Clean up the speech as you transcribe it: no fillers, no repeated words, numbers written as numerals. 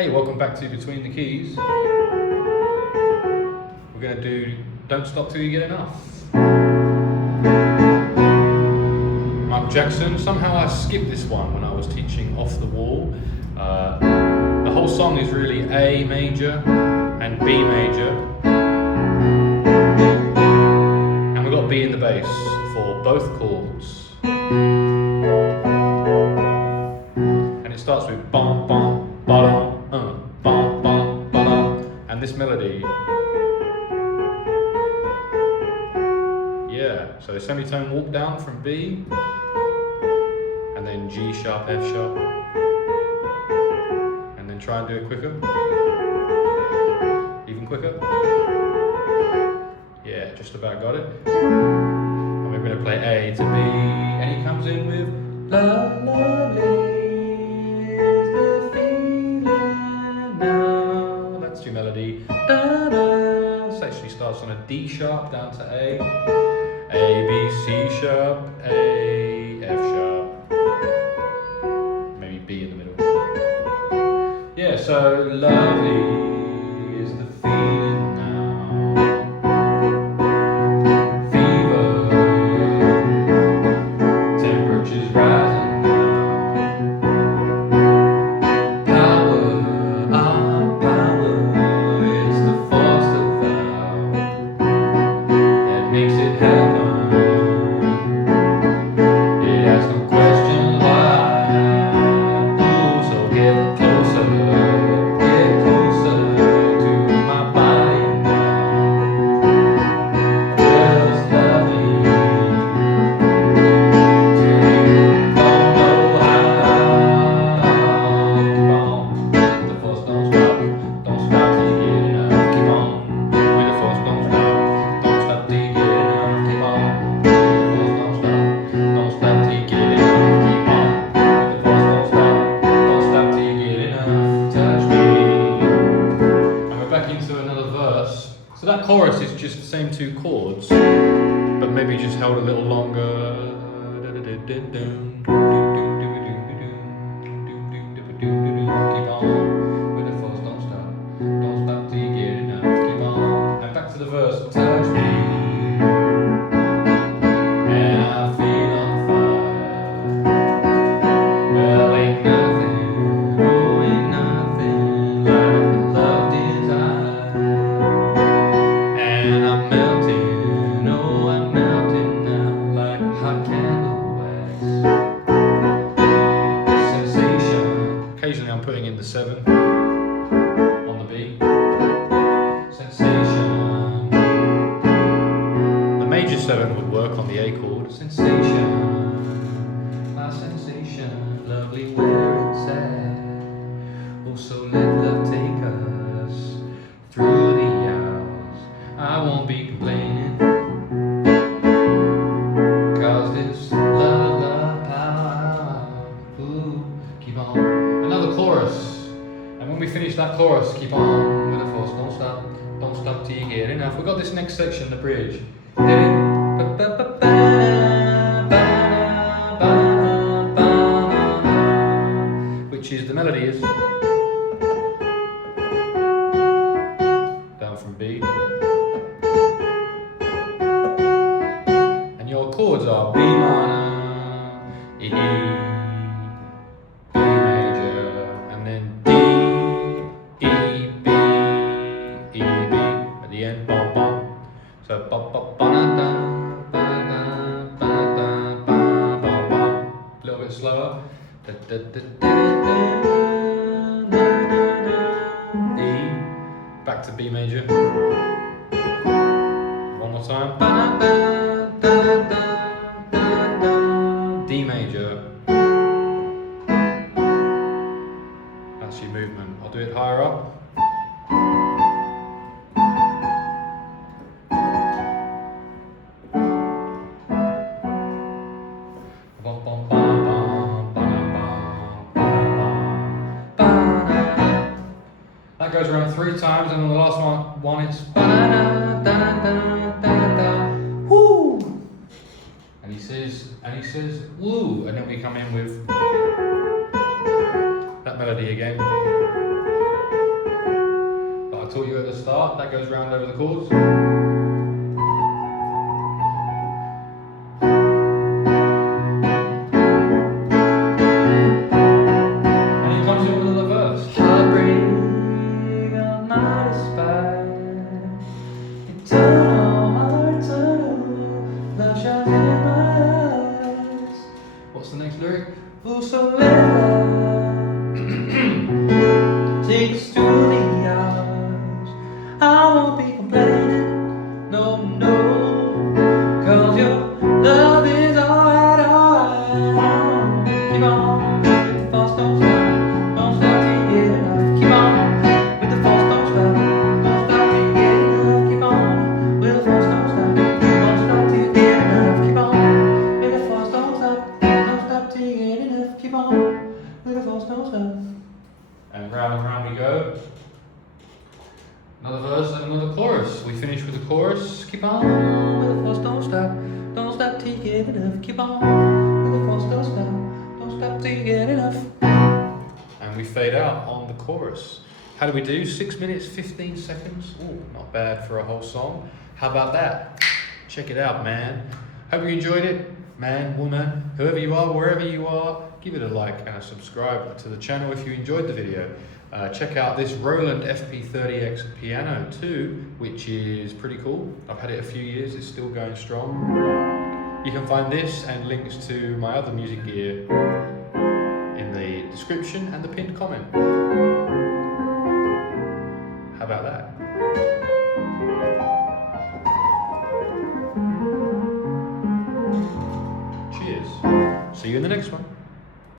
Hey, welcome back to Between the Keys. We're going to do Don't Stop Till You Get Enough. Michael Jackson. Somehow I skipped this one when I was teaching Off the Wall. The whole song is really A major and B major. And we've got B in the bass for both chords. And it starts with bum bum ba-dum. Bum, bum, ba-dum, and this melody, so the semitone walk down from B, and then G sharp, F sharp, and then try and do it quicker, even quicker, yeah, just about got it, and we're going to play A to B, and he comes in with la la la. Melody, da, da. This actually starts on a D sharp down to A, B, C sharp, A, F sharp, maybe B in the middle. Yeah, so lovely is the feeling now. Fever, temperature's rising. So that chorus is just the same two chords, but maybe just held a little longer. Keep on with the force, don't stop till you get enough. Keep on, and back to the verse. Touch me, and I feel on fire. Well, ain't nothing, oh, ain't nothing like the love desire. And I'm melting, oh, I'm melting now like hot candle wax. Sensation. Occasionally I'm putting in the 7 on the B. Sensation. The major 7 would work on the A chord. Sensation. My sensation, lovely where it's at. Oh, so let love take us through the hours. I won't be complaining, cause this love, power, ooh, keep on. Another chorus, and when we finish that chorus, keep on with the force, don't stop till you get enough. We've got this next section, the bridge, which is, the melody is down from B. Your chords are B minor, E, B major, and then D, E, B, E, B at the end, bum bum. So ba ba ba da da ba da ba da ba ba ba. A little bit slower. Da da da da da da. E, back to B major. One more time. Ba da da da da da. D major. That's your movement. I'll do it higher up. That goes around 3 times, and then the last one it's woo. And he says woo, and then we come in with that melody again. taught you at the start, that goes round over the chords. And it comes in with another verse. Heartbreak on my spine. Eternal, my eternal, love shines in my eyes. What's the next lyric? Whosoever takes to the hours, I won't be complaining, no, no, 'cause your love is alright, alright. Keep on with the false, don't stop till you get enough. Keep on with the false, don't stop till you get enough. Keep on with the false, don't stop till you get enough. Keep on with the false, don't stop till you get enough. Keep on with the false, don't stop. And round we go. Another verse and another chorus. We finish with the chorus. Keep on with the false, don't stop till you get enough. Keep on with the false, don't stop till you get enough. And we fade out on the chorus. How do we do? 6 minutes, 15 seconds. Ooh, not bad for a whole song. How about that? Check it out, man. Hope you enjoyed it. Man, woman, whoever you are, wherever you are, give it a like and a subscribe to the channel if you enjoyed the video. Check out this Roland FP-30X piano too, which is pretty cool. I've had it a few years, it's still going strong. You can find this and links to my other music gear in the description and the pinned comment. How about that? Cheers. See you in the next one.